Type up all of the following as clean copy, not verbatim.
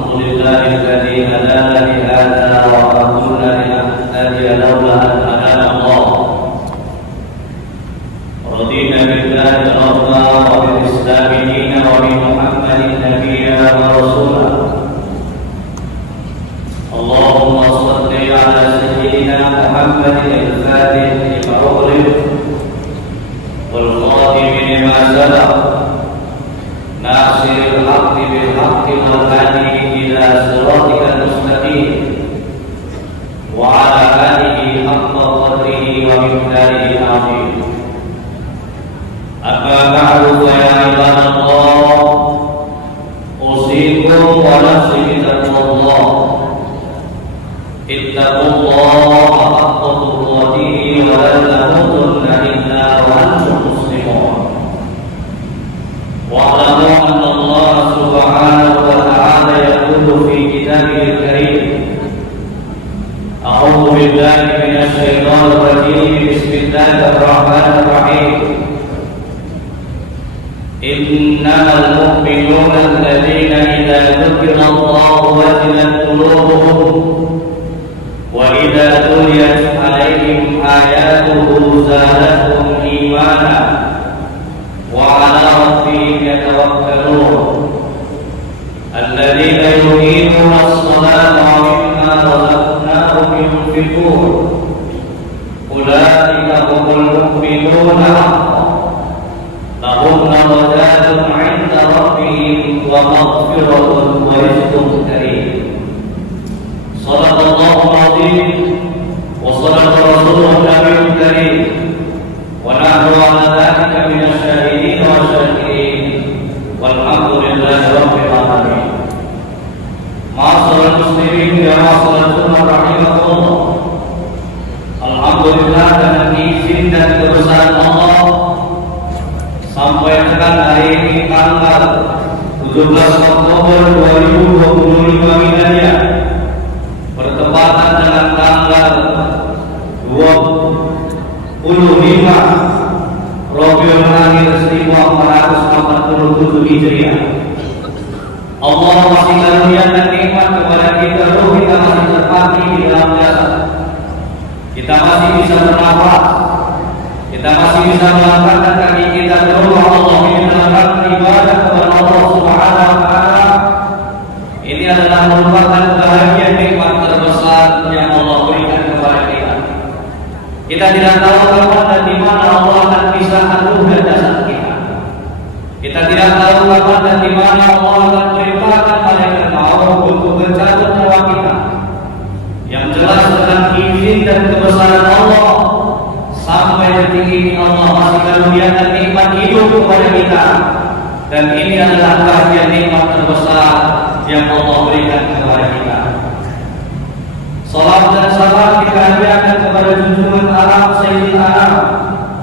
الحمد لله الذي هدانا لهذا وما كنا لنهتدي لولا أن هدانا الله. رضينا بالله ربا وبالإسلام دينا وبمحمد نبيا ورسولا. اللهم صل على سيدنا محمد الفاتح لما أغلق والخاتم لما سبق ناصر الحق بالحق والهادي إلى صراطك المستقيم وعلى آله حق قدره ومقداره العظيم. أما بعد فيا عباد الله أوصيكم ونفسي بتقوى الله. اتقوا الله حق تقاته ولا تموتن إلا وأنتم مسلمون. واعلموا أن الله سبحانه وتعالى يقول في كتابه الكريم: أعوذ بالله من الشيطان الرجيم. بسم الله الرحمن الرحيم. إنما المؤمنون الذين إذا ذكر الله وجلت قلوبهم وإذا تليت عليهم آياته زادتهم إيمانا وعلى ربهم يتوكلون. الذين يقيمون الصلاة ومما رزقناهم ينفقون أولئك هم المؤمنون حقا لهم درجات عند ربهم ومغفرة ورزق كريم. صدق الله العظيم وصدق رسوله النبي الكريم ونحن على ذلك من الشاهدين والشاكرين والحمد لله رب العالمين. معاشر المسلمين يا معاشر الأمة rahimakumullah. Alhamdulillah dengan izin dan kebesaran Allah sampai tekan hari ini tanggal 17 Oktober 2025 Miladiah bertepatan dengan tanggal 25 Rabiul Akhir 1447 Hijriah. Allah masih karuniakan nikmat kepada kita, roh kita masih terpatri di dalam jasad. Kita masih bisa bernafas. Kita masih bisa melangkahkan kaki kita ke rumah Allah ini dalam rangka ibadah kepada Allah Subhanahu wa taala. Ini adalah merupakan kebahagiaan nikmat terbesar yang Allah berikan kepada kita. Kita tidak tahu kapan dan di mana Allah akan pisahkan ruh dan jasad kita. Kita tidak tahu kapan dan di mana Allah akan perintahkan malaikat maut untuk mencabut nyawa kita. Yang jelas dengan izin dan kebesaran Allah, sampai detik ini Allah masih karuniakan nikmat hidup kepada kita. Dan ini adalah bahagia nikmat terbesar yang Allah berikan kepada kita. Salam dan salam kita hadirkan kepada junjungan alam Sayyidina Adam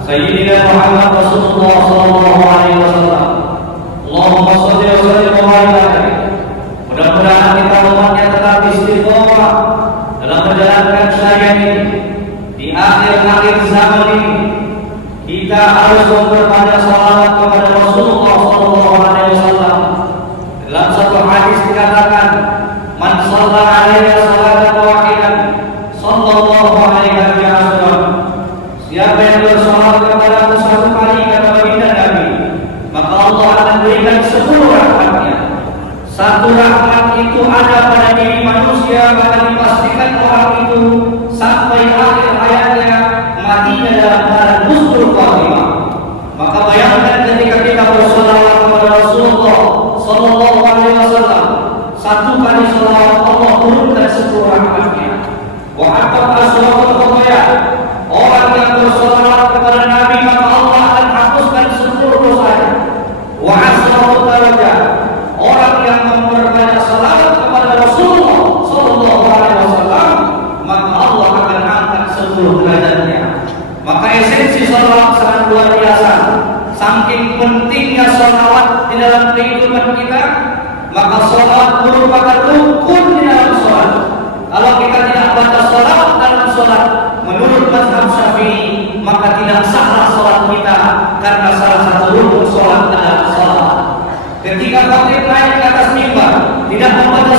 Sayyidina Muhammad Rasulullah sallallahu alaihi wasallam. Allahumma shalli wa sallim wa barik alaihi. Mudah-mudahan kita umatnya tetap istiqomah dalam menjalankan syariat ini. Di akhir-akhir zaman ini kita harus memperbanyak salawat kepada Rasulullah sallallahu alaihi wasallam. Dalam satu hadis dikatakan, "Man shalla 'alaihi salatan wahidan, sallallahu alaihi wasallam." Siapa yang bersolat kepadaku satu kali kata baginda Nabi, maka Allah akan berikan 10 rahmatnya. Satu rahmat itu ada pada diri manusia, maka dipastikan orang itu sampai akhir hayatnya matinya dalam keadaan husnul khatimah. Maka bayangkan ketika kita bersolawat kepada Rasulullah sallallahu alaihi wasallam, satu kali solawat Allah turunkan 10 rahmatnya. Wa hatta asraful khotoya, orang yang bersolawat kepada Nabi maka Allah akan hapuskan 10 dosanya. Wa asraful darajat, orang yang memperbanyak salawat kepada Rasulullah sallallahu alaihi wasallam maka Allah akan angkat 10 derajatnya. Maka esensi salawat sangat luar biasa. Saking pentingnya salawat di dalam kehidupan kita, maka salawat merupakan rukun di dalam salat. Kalau kita tidak baca salawat dalam salat, menurut mazhab Syafi'i, maka tidak sahlah salat kita karena salah satu rukun salat adalah salat. Ketika khatib naik ke atas mimbar tidak membaca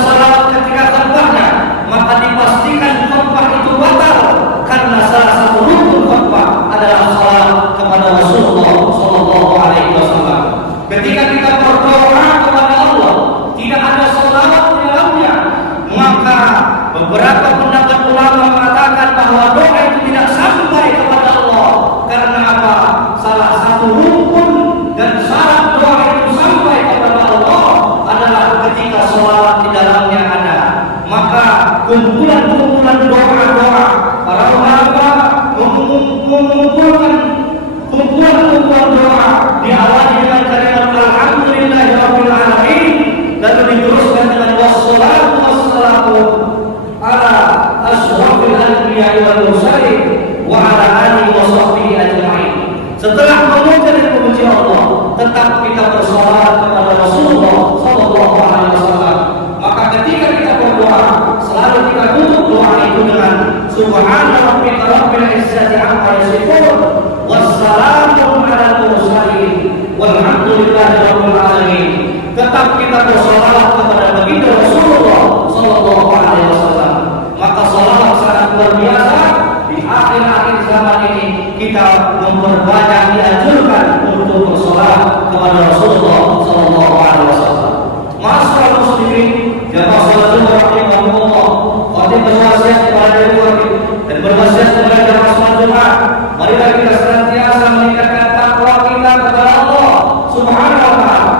kepada Rasulullah sallallahu alaihi wasallam. Masyaallah muslimin, jamaah salat Jumat rahimahumullah, khatib berwasiat kepada diri dan berwasiat kepada jamaah salat Jumat, marilah kita senantiasa meningkatkan takwa kita kepada Allah Subhanahu wa taala.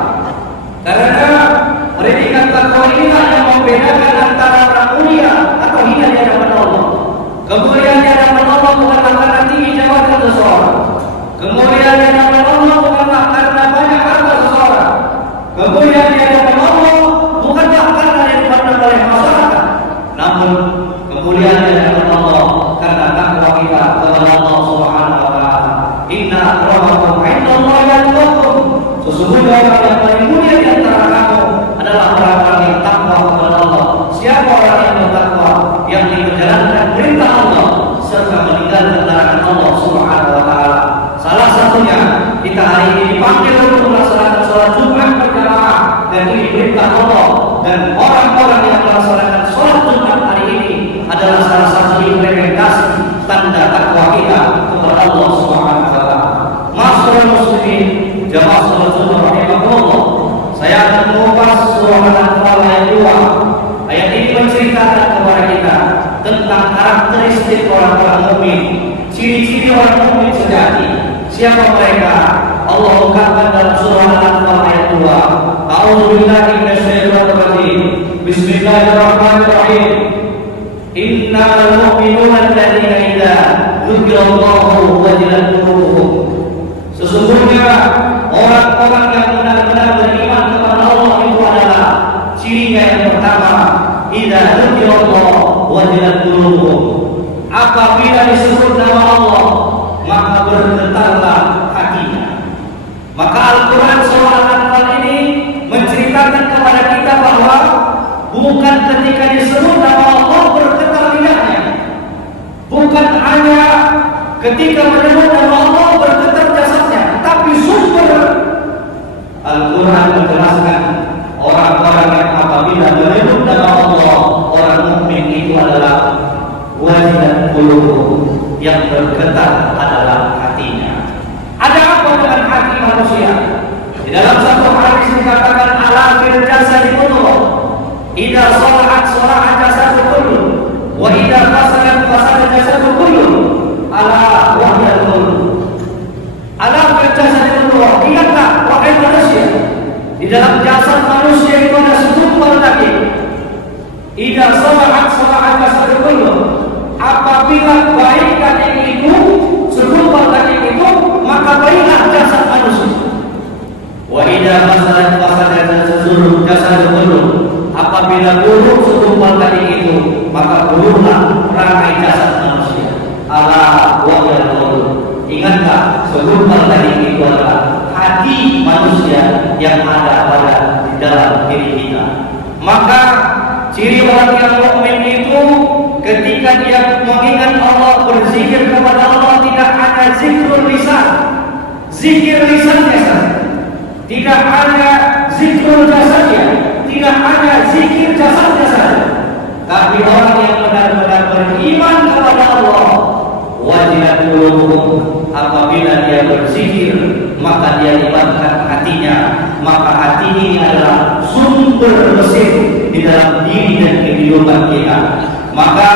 Karena predikat takwa inilah yang membedakan antara orang mulia atau hina di hadapan Allah. Kemuliaan di hadapan Allah bukanlah karena tinggi jabatan seseorang. Kemuliaan di hadapan Allah bukanlah karena banyak harta seseorang. Kemuliaan di hadapan Allah bukanlah karena dipandang oleh masyarakat. Namun kemuliaan di hadapan Allah karena takwa kita kepada Allah Subhanahu wa taala. Inna akramakum 'indallahi atqakum. Sesungguhnya orang yang paling mulia di antara kamu adalah orang-orang yang takwa kepada Allah. Siapa orang yang bertakwa, yang menjalankan perintah Allah serta meninggalkan larangan Allah Subhanahu wa taala. Salah satunya kita hari ini dipanggil untuk melaksanakan salat Jumat berjamaah, dan ini perintah Allah, dan orang-orang yang melaksanakan salat Jumat hari ini adalah salah satu implementasi tanda takwa kita kepada Allah Subhanahu wa taala. Masyaallah muslimin, jamaah salat Jumat rahimahumullah, saya akan mengupas surah Al-Anfal ayat 2. Ayat ini menceritakan kepada kita tentang karakteristik orang-orang mukmin, ciri-ciri orang mukmin sejati. Siapa mereka? Allah ungkapkan dalam surah Al-Anfal ayat 2. A'udzubillahi minasyaitonir rajim. Bismillahirrahmanirrahim. Innamal mu'minuna alladzina idza dzukirallahu wajilat qulubuhum. Sesungguhnya orang-orang yang benar-benar beriman kepada Allah itu adalah cirinya yang pertama, idza dzukirallahu wajilat qulubuhum. Apabila disebut nama Allah, maka bergetarlah hatinya. Maka Al-Quran surah Al-Anfal ini menceritakan kepada kita bahwa bukan ketika disebut nama Allah bergetar lidahnya, bukan hanya ketika menyebut nama Allah bergetar jasadnya, tapi sumber Al-Quran menjelaskan orang-orang yang apabila menyebut nama Allah, orang mukmin itu adalah wajilat qulubuhum, yang bergetar adalah hatinya. Ada apa dengan hati manusia? Di dalam satu hadis dikatakan ala fil jasadi kulluh, idza salahat salaha jasadu kulluh, wa idza fasadat fasada jasadu kulluh, ala wahyal qulub. Ala fil jasadi kulluh, ingatlah wahai manusia, di dalam jasad manusia itu ada segumpal daging. Idza salahat salaha jasadu kulluh, apabila baik daging itu, segumpal daging itu, maka baiklah jasad manusia. Wa idza fasadat fasada jasad kulluh, apabila buruk segumpal daging itu, maka buruklah rangai jasad manusia. Ala wahyal qulub. Ingatlah, segumpal daging itu adalah hati manusia yang ada pada di dalam diri kita. Maka ciri orang yang mukmin itu ketika dia mengingat Allah, berzikir kepada Allah, tidak hanya zikrul lisan, zikir lisannya saja, tidak hanya zikrul jasadnya, tidak hanya zikir jasadnya saja, tapi orang yang benar-benar beriman kepada Allah, wajilat qulubuhum, apabila dia berzikir maka dia libatkan hatinya. Maka hati ini adalah sumber mesin di dalam diri dan kehidupan kita. Maka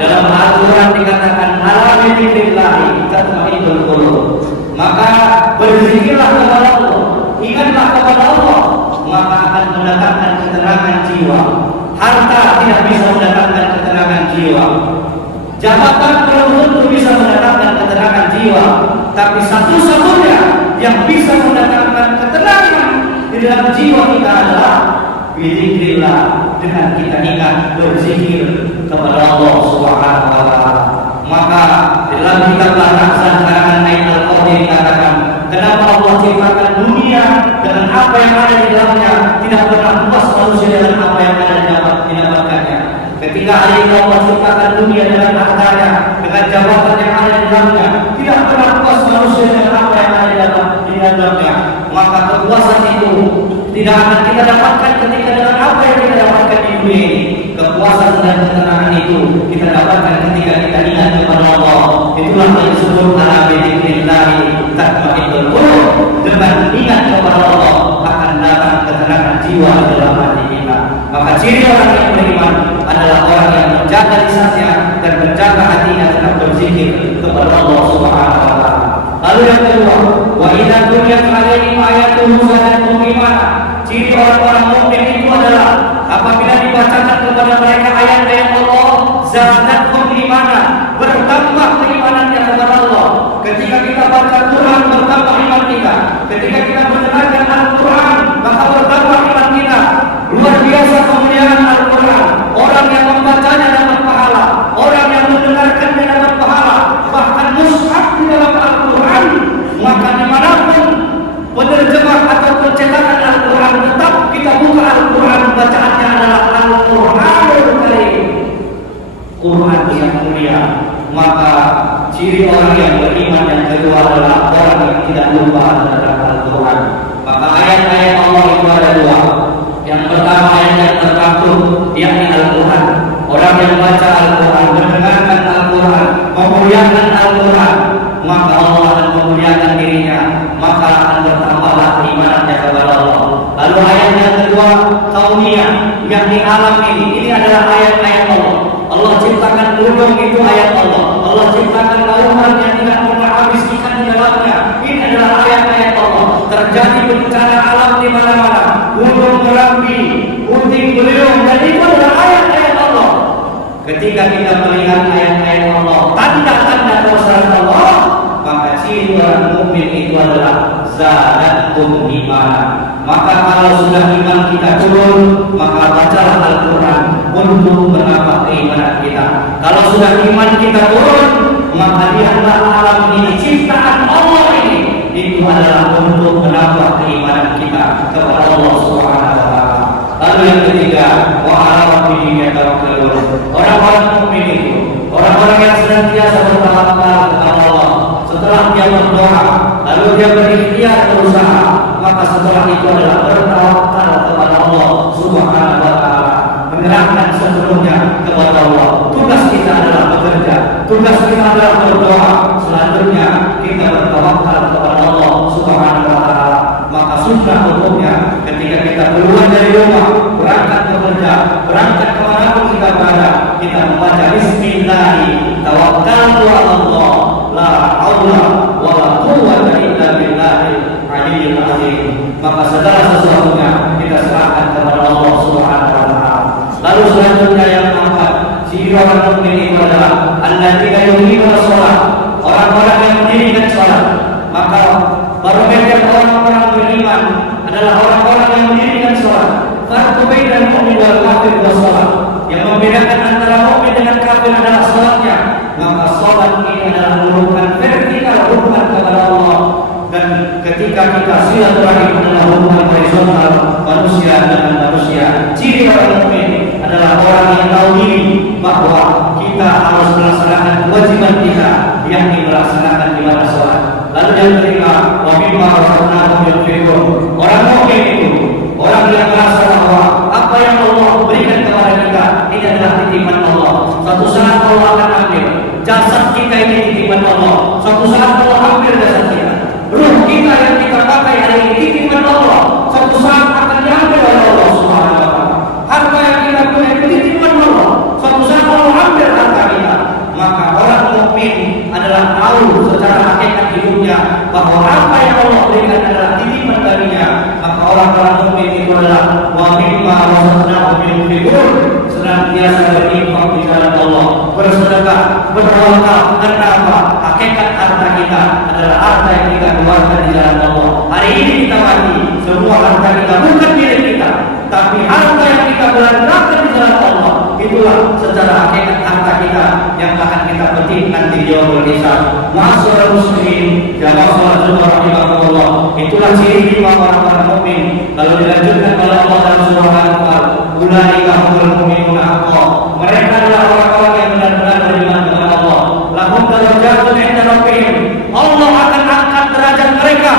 dalam Al-Quran dikatakan ala dzikrillahi tatma'innul qulub. Maka berzikirlah kepada Allah, ingatlah kepada Allah, maka akan mendatangkan ketenangan jiwa. Harta tidak bisa mendatangkan ketenangan jiwa, jabatan belum tentu bisa mendatangkan ketenangan jiwa, tapi satu-satunya yang bisa mendatangkan ketenangan di dalam jiwa kita adalah bizikrillah, dengan kita ingat berzikir kepada Allah Subhanahu wa taala. Maka dalam kitab Al-Ahzab karangan Ain Al-Qadhi dikatakan, kenapa Allah ciptakan dunia dengan apa yang ada di dalamnya, tidak pernah puas manusia dengan apa yang ada didapatkannya. Ketika hari ini Allah ciptakan dunia dengan hartanya, dengan jabatan yang ada di dalamnya, tidak pernah puas manusia dengan apa yang ada di dalamnya. Maka kepuasan itu tidak akan kita dapatkan ketika dengan apa yang kita dapatkan di dunia ini. Kepuasan dan ketenangan itu kita dapatkan ketika kita ingat kepada Allah. Itulah yang disebut ala dzikrillahi tatma'innul qulub. Dengan ingat kepada ciri orang yang beriman adalah orang yang menjaga lisannya dan menjaga hatinya tetap berzikir kepada Allah Subhanahu wa taala. Lalu yang kedua, wa idza tuliyat alaihim ayatuhu zadatuhum imana. Ciri orang-orang mukmin itu adalah apabila dibacakan kepada mereka ayat-ayat Allah, zadatuhum imana, bertambah keimanannya kepada Allah. Ketika kita baca Quran, bertambah iman kita. Ketika kita mendengarkan Al-Quran, maka bertambah iman kita. Luar biasa kemuliaan Al-Quran. Orang yang membacanya dapat pahala, orang yang mendengarkannya dapat pahala. Bahkan mushaf di dalam Al-Quran. Maka dimanapun penerjemah atau pencetakan Al-Quran, tetap kita buka Al-Quran, bacaannya adalah Al-Quranul Karim, Quran yang mulia. Maka ciri orang yang beriman yang kedua adalah orang yang tidak lupa terhadap Al-Quran. Maka ayat-ayat Allah itu ada dua. Yang pertama ayat yang termaktub, yakni Al-Quran. Orang yang baca Al-Quran, mendengarkan Al-Quran, memuliakan Al-Quran, maka Allah akan memuliakan dirinya, maka akan bertambahlah keimanannya kepada Allah. Lalu ayat yang kedua, kauniyah, yakni alam ini adalah ayat-ayat Allah. Allah ciptakan gunung, itu ayat Allah. Allah ciptakan lautan yang tidak pernah habis ikan di dalamnya, ini adalah ayat-ayat Allah. Terjadi bencana alam di mana-mana, gunung berapi, puting beliung, dan itu adalah ayat-ayat Allah. Ketika kita melihat ayat-ayat Allah, tanda-tanda kebesaran Allah, maka ciri orang mukmin itu adalah zadatuhum imana. Maka kalau sudah iman kita turun, maka bacalah Al-Quran untuk menambah keimanan kita. Kalau sudah iman kita turun, maka lihatlah alam ini, ciptaan Allah ini, itu adalah untuk menambah keimanan kita kepada Allah Subhanahu wa taala. Lalu yang ketiga, wa 'ala rabbihim yatawakkalun. Orang-orang mukmin itu orang-orang yang senantiasa bertawakal kepada Allah. Setelah dia berdoa, lalu dia berikhtiar berusaha, maka setelah itu adalah bertawakal kepada Allah Subhanahu wa taala. Menyerahkan sepenuhnya kepada Allah. Tugas kita adalah bekerja, tugas kita adalah berdoa. Selanjutnya kita bertawakal kepada Allah Subhanahu wa taala. Maka sunnah hukumnya ketika kita keluar dari rumah, berangkat bekerja, berangkat kemanapun kita berada, kita membaca Bismillah, tawakkaltu 'ala Allah, la haula wala quwwata illa billahil aliyyil azim. Maka segala sesuatunya kita serahkan kepada Allah Subhanahu wa taala. Lalu selanjutnya yang keempat, ciri orang mukmin itu adalah alladzina yuqimuna shalah, orang-orang yang mendirikan salat. Maka barometer orang-orang beriman adalah orang-orang yang mendirikan salat. Farqu bainal mu'min wal kafir was salat. Yang membedakan antara mukmin dengan kafir adalah salatnya. Maka salat ini adalah hubungan vertikal, hubungan kepada Allah. Dan ketika kita silaturahim adalah hubungan horizontal manusia dengan manusia. Ciri orang mukmin adalah orang yang tahu diri bahwa kita harus melaksanakan kewajiban kita, yakni melaksanakan ibadah salat. Lalu yang kelima, wa mimma razaqnahum yunfiqun. Orang mukmin itu orang yang merasa bahwa apa yang Allah berikan kepada kita ini adalah titipan Allah. Suatu saat Allah akan ambil jasad kita, ini titipan Allah. Suatu saat Allah ambil jasad kita. Ruh kita yang kita pakai hari ini titipan Allah. Suatu saat akan diambil oleh Allah Subhanahu wa taala. Harta yang kita punya itu titipan Allah. Suatu saat Allah ambil harta kita. Maka orang mukmin adalah tahu secara hakikat hidupnya bahwa apa yang Allah berikan adalah titipan baginya. Maka orang-orang mukmin itu adalah wa mimma razaqnahum yunfiqun, senantiasa berinfak di jalan Allah, bersedekah, bertawakal. Karena apa? Hakikat harta kita adalah harta yang kita keluarkan di jalan Allah. Hari ini kita mati, semua harta kita bukan milik kita, tapi harta yang kita belanjakan di jalan Allah, itulah secara hakikat harta kita yang akan kita petik nanti di yaumul hisab. Ma'asyiral muslimin, jamaah salat Jumat rahimakumullah, itulah ciri orang-orang mukmin. Lalu dilanjutkan oleh Allah dalam surah Al-Anfal, ulaika humul mu'minuna haqqan. Mereka adalah orang-orang yang benar-benar beriman kepada Allah. Lahum darajatun 'inda rabbihim. Allah akan angkat derajat mereka.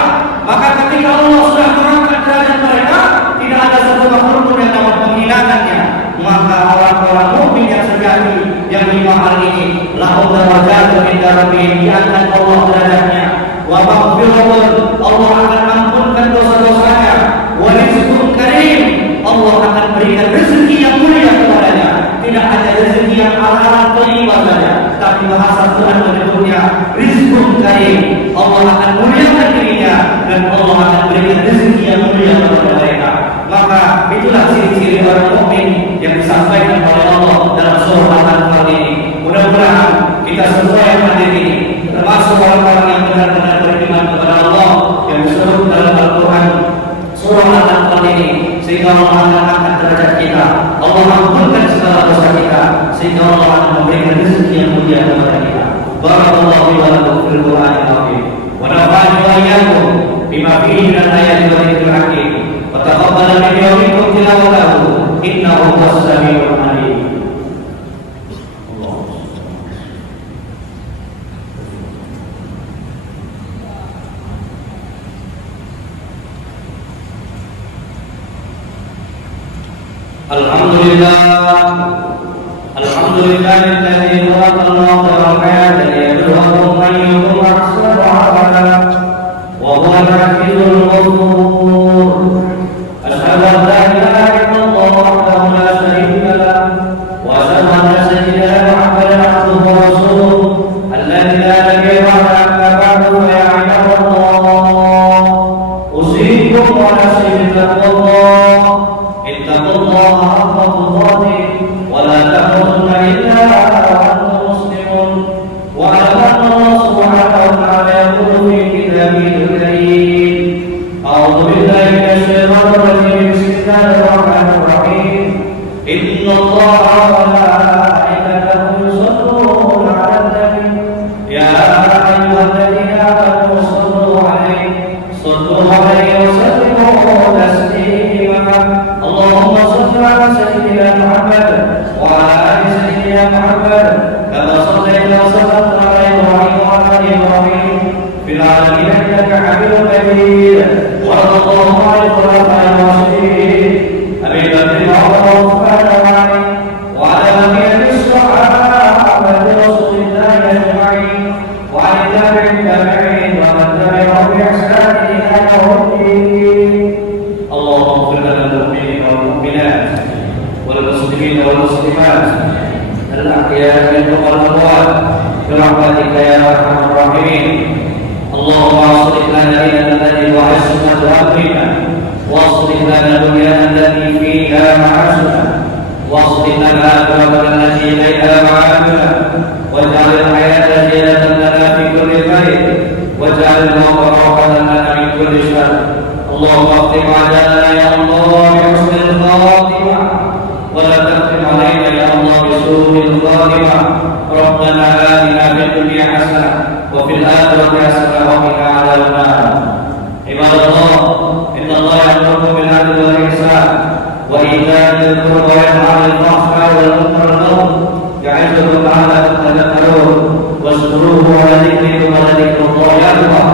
Maka ketika Allah sudah mengangkat derajat mereka, tidak ada satu makhluk pun yang dapat menghinakannya. Maka orang-orang mukmin yang sejati yang lima hal ini, lahum darajatun 'inda rabbihim, diangkat Allah derajatnya. Wa maghfiratun, Allah akan ampunkan dosa-dosanya. Wa rizqun karim, Allah akan berikan rezeki yang tadi, Allah akan muliakan dirinya dan Allah akan berikan rezeki yang mulia kepada mereka. Maka itulah ciri-ciri orang mukmin yang disampaikan oleh Allah dalam surah Al-Anfal ini. Mudah-mudahan kita semua yang hadir ini termasuk orang-orang yang benar-benar beriman kepada Allah yang disebut dalam Al-Quran surah Al-Anfal ini, sehingga Allah akan angkat derajat kita, Allah ampunkan segala dosa kita, sehingga Allah akan memberikan rezeki yang mulia kepada kita. Barakallahu wa lakum fil Qur'anil azim wa nafa'ani wa iyyakum bima fihi minal ayati wa dzikril hakim wa taqabbal minni wa minkum tilawatahu innahu was-sami'ul 'alim. Alhamdulillahilladzi khalaqal mauta wal hayata liyabluwakum ayyukum ahsanu amala wa huwal 'azizul ghafur. Asyhadu an la ilaha illallah wahdahu la syarika lahu wa asyhadu anna sayyidana Muhammadan 'abduhu wa rasuluh alladzi la nabiyya ba'dahu amma ba'du fa ya 'ibadallah usiikum wa nafsi bittaqwallah ittaqullaha haqqa tuqatih wa la tamutunna illa wa antum muslimun wa alamanna Allah subhanahu wa ta'ala yaqulu fi kitabihil karim a'udzu billahi minasy syaithanir rajim bismillahir rahmanir rahim innallaha wa malaikatahu yusholluna 'alan nabi ya ayyuhalladzina amanu shallu 'alaihi wa sallimu taslima. Allahumma shalli 'ala sayyidina Muhammad wa 'ala ali sayyidina Muhammad kama shallaita wa sallamta 'ala Ibrahim wa 'ala ali Ibrahim fil 'alamin innaka Hamidum Majid. Wa radiyallahu 'anil khulafa'ir rasyidin Abi Bakr wa Umar wa Uthman wa 'Ali wa 'ala baqiyati sahabati Rasulillah ajma'in wa 'ala tabi'in wa man tabi'ahum bi ihsan ila yaumiddin. Allahumma ighfir lana al-mu'minina wal mu'minat wal muslimina wal muslimat al-ahya'i minhum wal amwat bi rahmatika ya arhamar rahimin. Allahumma aslih lana dinana alladhi huwa ismatu amrina wa aslih lana dunyana allati fiha ma'ashuna wa aslih lana akhirana allati ilayha ma'aduna waj'al al-hayata ziyadatan lana fi kulli khair waj'al al-mauta rahatan lana min kulli shar. اللهم اختم عجلنا يا الله بحسن الخاتمة ولا تختم علينا يا الله بسوء الخاتمة. ربنا آتنا في الدنيا حسنة وفي الآخرة حسنة وقنا عذاب النار. عباد الله إن الله يأمركم بالعدل والإحسان وإيتاء ذي القربى وينهى عن الفحشاء والمنكر والبغي يعظكم لعلكم تذكرون واذكروه على ذكركم ولذكر الله أكبر